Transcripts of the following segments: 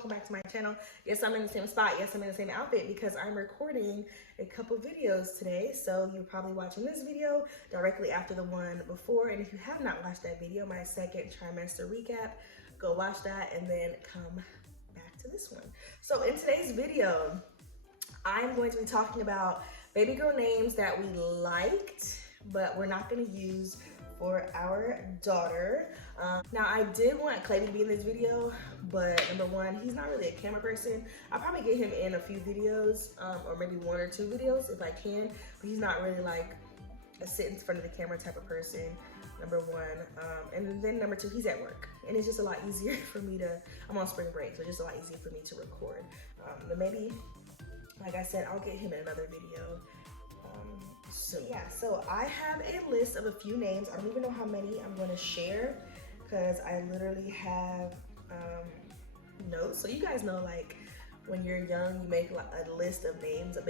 welcome back to my channel. Yes, I'm in the same spot. Yes, I'm in the same outfit because I'm recording a couple videos today. So you're probably watching this video directly after the one before. And if you have not watched that video, my second trimester recap, go watch that and then come back to this one. So in today's video, I'm going to be talking about baby girl names that we liked, but we're not going to use for our daughter. Now I did want Clay to be in this video, but number one, he's not really a camera person. I'll probably get him in a few videos, or maybe one or two videos if I can, but he's not really like a sit in front of the camera type of person, number one. And then number two, he's at work, and it's just a lot easier for me to, I'm on spring break, so it's just a lot easier for me to record. But maybe, like I said, I'll get him in another video. So yeah, so I have a list of a few names. I don't even know how many I'm going to share because I literally have notes. So you guys know, like when you're young, you make a list of names, of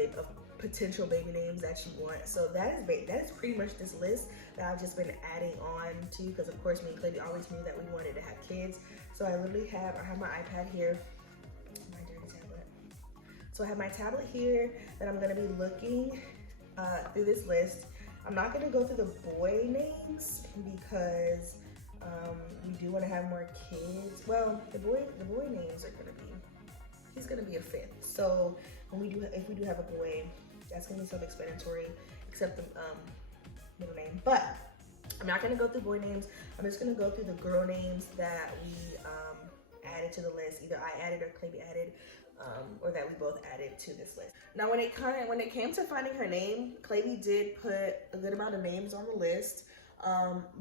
potential baby names that you want. So that is pretty much this list that I've just been adding on to, because of course me and Clay always knew that we wanted to have kids. So I literally have my iPad here, my dirty tablet. So I have my tablet here that I'm going to be looking through this list. I'm not going to go through the boy names because we do want to have more kids. Well, the boy names are going to be, he's going to be a fifth. So when if we do have a boy, that's going to be self-explanatory, except the middle name. But I'm not going to go through boy names. I'm just going to go through the girl names that we added to the list. Either I added or Clay added, or that we both added to this list. Now, when it came to finding her name, Clay did put a good amount of names on the list,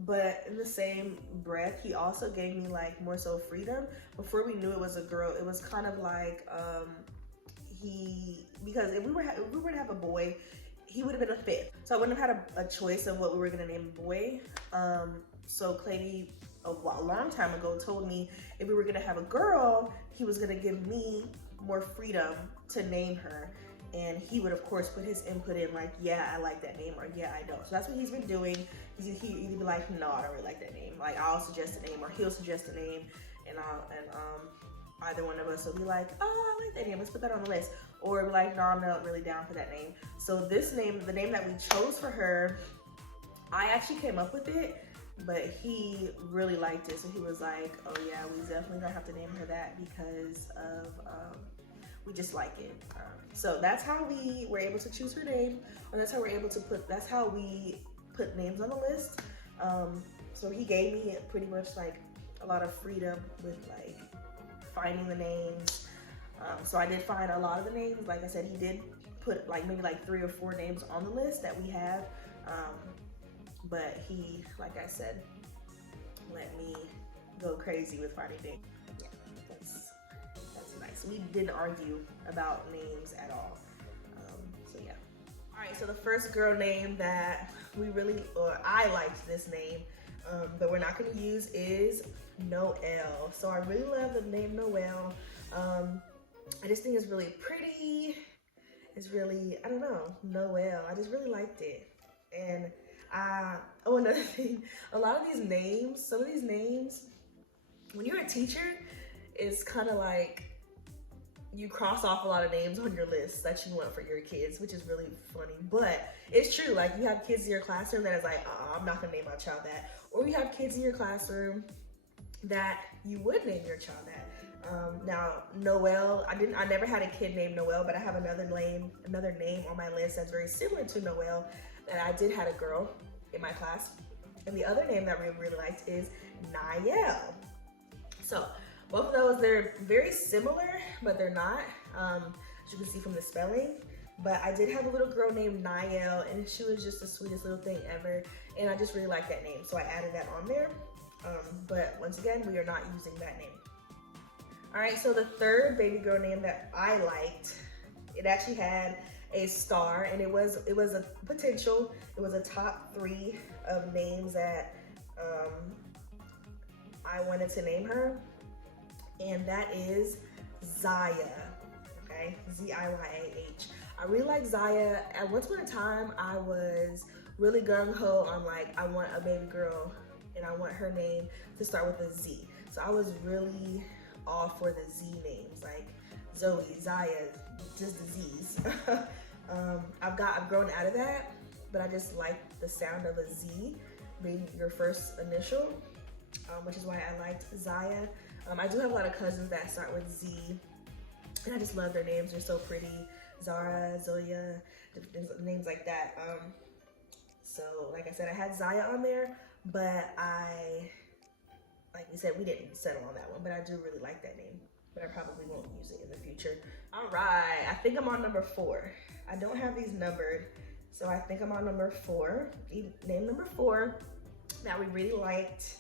but in the same breath, he also gave me like more so freedom. Before we knew it was a girl, it was kind of like because if we were to have a boy, he would have been a fifth, so I wouldn't have had a choice of what we were gonna name a boy. So Clay a long time ago told me if we were gonna have a girl, he was gonna give me more freedom to name her, and he would of course put his input in, like, yeah, I like that name, or yeah, I don't. So that's what he's been doing. He either be like, no, I don't really like that name, like I'll suggest a name, or he'll suggest a name, and either one of us will be like, oh, I like that name, let's put that on the list, or be like, no, I'm not really down for that name. So this name, the name that we chose for her, I actually came up with it, but he really liked it. So he was like, oh yeah, we definitely gonna have to name her that because of, we just like it. So that's how we were able to choose her name, or that's how we put names on the list. So he gave me pretty much like a lot of freedom with like finding the names. So I did find a lot of the names. Like I said, he did put like maybe like 3 or 4 names on the list that we have. But he, like I said, let me go crazy with finding names. Yeah, that's nice. We didn't argue about names at all. So yeah. All right, so the first girl name that I liked this name, but we're not gonna use, is Noelle. So I really love the name Noelle. I just think it's really pretty. It's really, I don't know, Noelle. I just really liked it. And another thing, a lot of these names, some of these names, when you're a teacher, it's kind of like you cross off a lot of names on your list that you want for your kids, which is really funny. But it's true, like you have kids in your classroom that is like, oh, I'm not gonna name my child that. Or you have kids in your classroom that you would name your child that. Now, Noelle, I never had a kid named Noelle, but I have another name on my list that's very similar to Noelle that I did have a girl in my class. And the other name that we really liked is Niall. So both of those, they're very similar, but they're not, as you can see from the spelling. But I did have a little girl named Niall, and she was just the sweetest little thing ever. And I just really like that name, so I added that on there. But once again, we are not using that name. All right, so the third baby girl name that I liked, it actually had a star, and it was a potential. It was a top 3 of names that I wanted to name her, and that is Zaya. Okay, Z-I-Y-A-H. I really like Zaya. At once upon a time, I was really gung-ho on like, I want a baby girl and I want her name to start with a Z. So I was really all for the Z names, like Zoe, Zaya, just the Z's. I've grown out of that, but I just like the sound of a Z being your first initial, which is why I liked Zaya. I do have a lot of cousins that start with Z, and I just love their names. They're so pretty. Zara, Zoya, names like that. So like I said, I had Zaya on there, but like we said, we didn't settle on that one, but I do really like that name, but I probably won't use it in the future. All right, I think I'm on number 4. I don't have these numbered, so I think I'm on number 4. Name number 4 that we really liked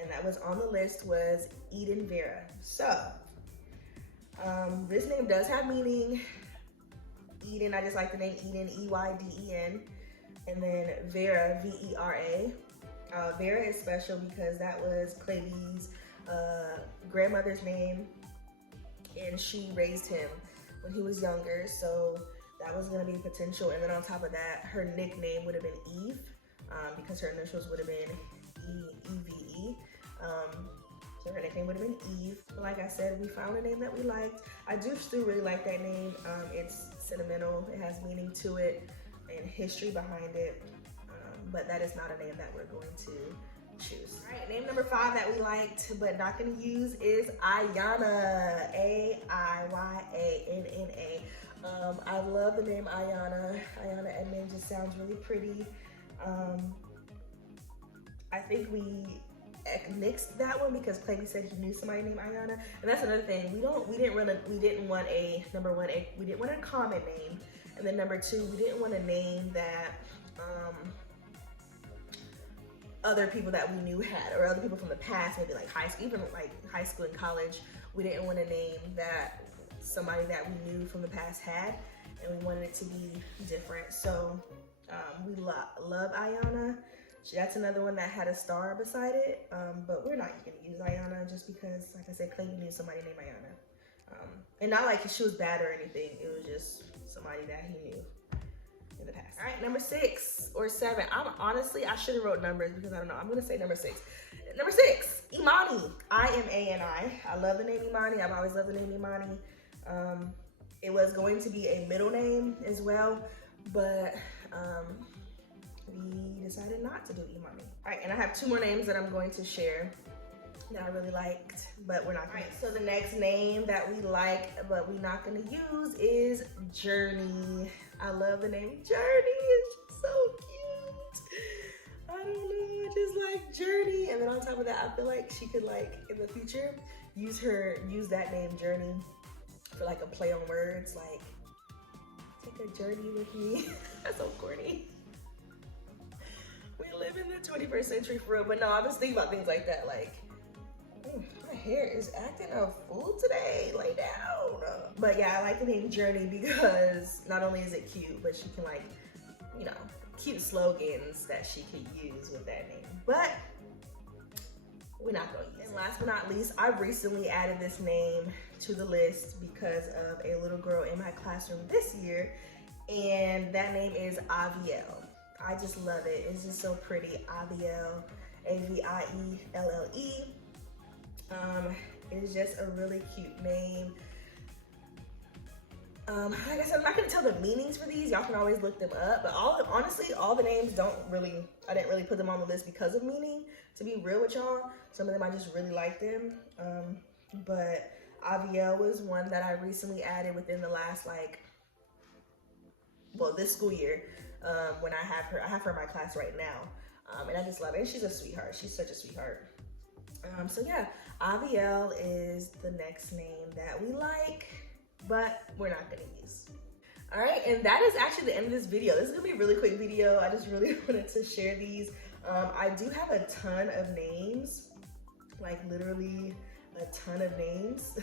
and that was on the list was Eden Vera. So, this name does have meaning. Eden, I just like the name Eden, E-Y-D-E-N. And then Vera, V-E-R-A. Vera is special because that was Claybee's grandmother's name, and she raised him when he was younger, so that was gonna be potential. And then on top of that, her nickname would have been Eve, because her initials would have been E-V-E. So her nickname would have been Eve. But like I said, we found a name that we liked. I do still really like that name. It's sentimental, it has meaning to it and history behind it. But that is not a name that we're going to choose. All right, name number 5 that we liked but not gonna use is Ayana, A-I-Y-A-N-N-A. I love the name Ayana. Ayana Edmond just sounds really pretty. I think we nixed that one because Clayby said he knew somebody named Ayana, and that's another thing. We didn't want a number 1. We didn't want a common name, and then number 2, we didn't want a name that other people that we knew had, or other people from the past, maybe like high school, even like high school and college. We didn't want a name that somebody that we knew from the past had, and we wanted it to be different. So we love Ayana. That's another one that had a star beside it, but we're not gonna use Ayana just because, like I said, Clay knew somebody named Ayana. And not like she was bad or anything, it was just somebody that he knew in the past. All right, number 6 or 7. Honestly, I should have wrote numbers because I don't know. I'm gonna say number 6. Number 6, Imani. I-M-A-N-I. I love the name Imani. I've always loved the name Imani. It was going to be a middle name as well, but we decided not to do Imani. All right, and I have 2 more names that I'm going to share that I really liked, but we're not gonna. All right, so the next name that we like, but we're not gonna use is Journey. I love the name Journey, it's just so cute. I don't know, I just like Journey. And then on top of that, I feel like she could, like, in the future, use that name Journey for like a play on words, like, take a journey with me. That's so corny. We live in the 21st century for real, but no, I was thinking about things like that, like, my hair is acting a fool today, lay down. But yeah, I like the name Journey because not only is it cute, but she can, like, you know, cute slogans that she could use with that name. But we're not going to use it. And last but not least, I recently added this name to the list because of a little girl in my classroom this year, and that name is Avielle. I just love it. It's just so pretty. Avielle, A-V-I-E-L-L-E. It's just a really cute name. Like I said, I'm not gonna tell the meanings for these. Y'all can always look them up. But honestly, all the names I didn't really put them on the list because of meaning. To be real with y'all, some of them I just really like them. But Avielle was one that I recently added within the last, like, well, this school year. When I have her in my class right now. And I just love it. And she's a sweetheart. She's such a sweetheart. So yeah, Avielle is the next name that we like, but we're not gonna use. All right, and that is actually the end of this video. This is gonna be a really quick video. I just really wanted to share these. I do have a ton of names, like literally a ton of names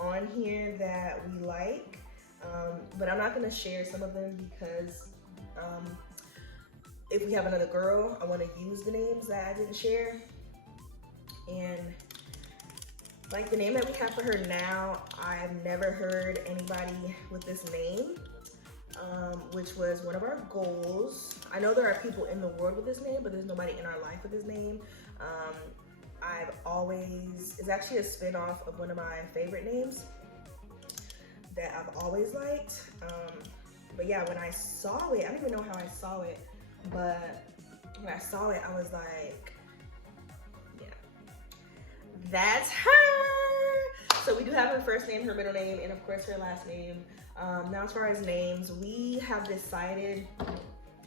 on here that we like, but I'm not gonna share some of them because if we have another girl, I want to use the names that I didn't share. And like the name that we have for her now, I've never heard anybody with this name, which was one of our goals. I know there are people in the world with this name, but there's nobody in our life with this name. it's actually a spin-off of one of my favorite names that I've always liked. But yeah, when I saw it, I don't even know how I saw it, but when I saw it, I was like, yeah, that's her. So we do have her first name, her middle name, and of course her last name. Now as far as names, we have decided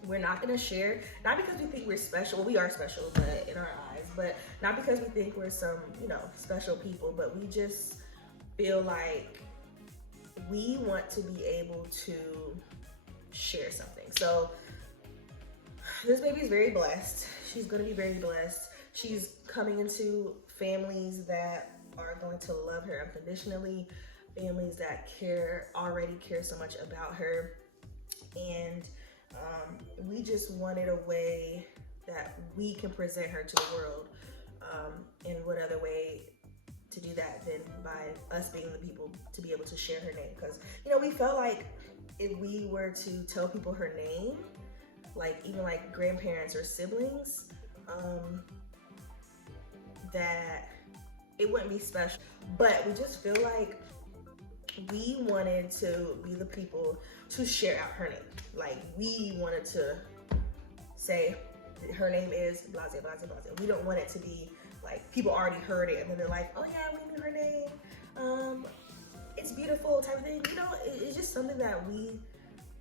we're not gonna share, not because we think we're special, well, we are special, but in our eyes, but not because we think we're some, you know, special people, but we just feel like we want to be able to share something. So this baby is very blessed. She's gonna be very blessed. She's coming into families that are going to love her unconditionally, families that already care so much about her. And we just wanted a way that we can present her to the world. And what other way to do that than by us being the people to be able to share her name? Because, you know, we felt like if we were to tell people her name, like even like grandparents or siblings, that it wouldn't be special. But we just feel like we wanted to be the people to share out her name. Like we wanted to say her name is blase, blase, blase. We don't want it to be like people already heard it and then they're like, oh yeah, we knew her name. It's beautiful type of thing. You know, it's just something that we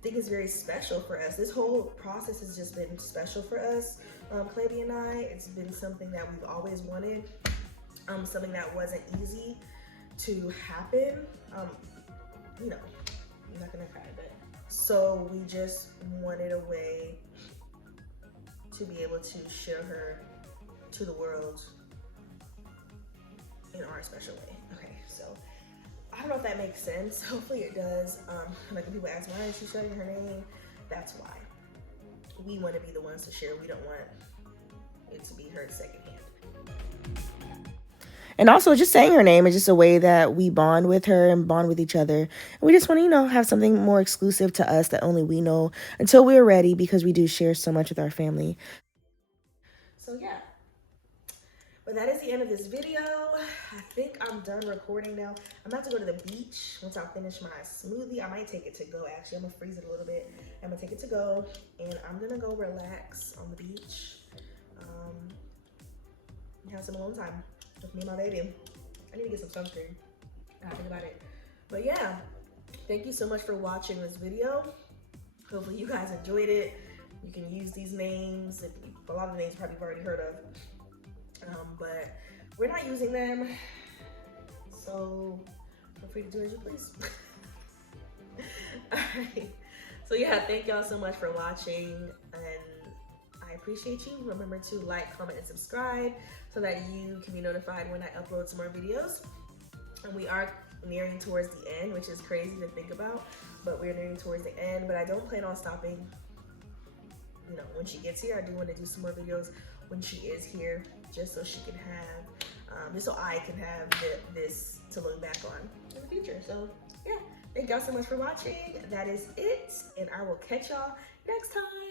think is very special for us. This whole process has just been special for us, Clavy and I. It's been something that we've always wanted, something that wasn't easy to happen. You know, I'm not gonna cry, but so we just wanted a way to be able to share her to the world in our special way. Okay, so I don't know if that makes sense. Hopefully it does. Like when people ask, why is she showing her name? That's why. We want to be the ones to share. We don't want it to be heard secondhand. And also just saying her name is just a way that we bond with her and bond with each other. And we just want to, you know, have something more exclusive to us that only we know until we're ready, because we do share so much with our family. So yeah. But that is the end of this video. I think I'm done recording now. I'm about to go to the beach once I finish my smoothie. I might take it to go, actually. I'm gonna freeze it a little bit. I'm gonna take it to go, and I'm gonna go relax on the beach. Have some alone time with me and my baby. I need to get some sunscreen. I gotta think about it. But yeah, thank you so much for watching this video. Hopefully you guys enjoyed it. You can use these names. A lot of the names probably you've already heard of. But we're not using them, so feel free to do as you please. Alright, so yeah, thank y'all so much for watching, and I appreciate you. Remember to like, comment, and subscribe so that you can be notified when I upload some more videos. And we are nearing towards the end, which is crazy to think about, but we're nearing towards the end. But I don't plan on stopping, you know, when she gets here. I do want to do some more videos when she is here, just so she can have, just so I can have this to look back on in the future. So yeah, thank y'all so much for watching. That is it, and I will catch y'all next time.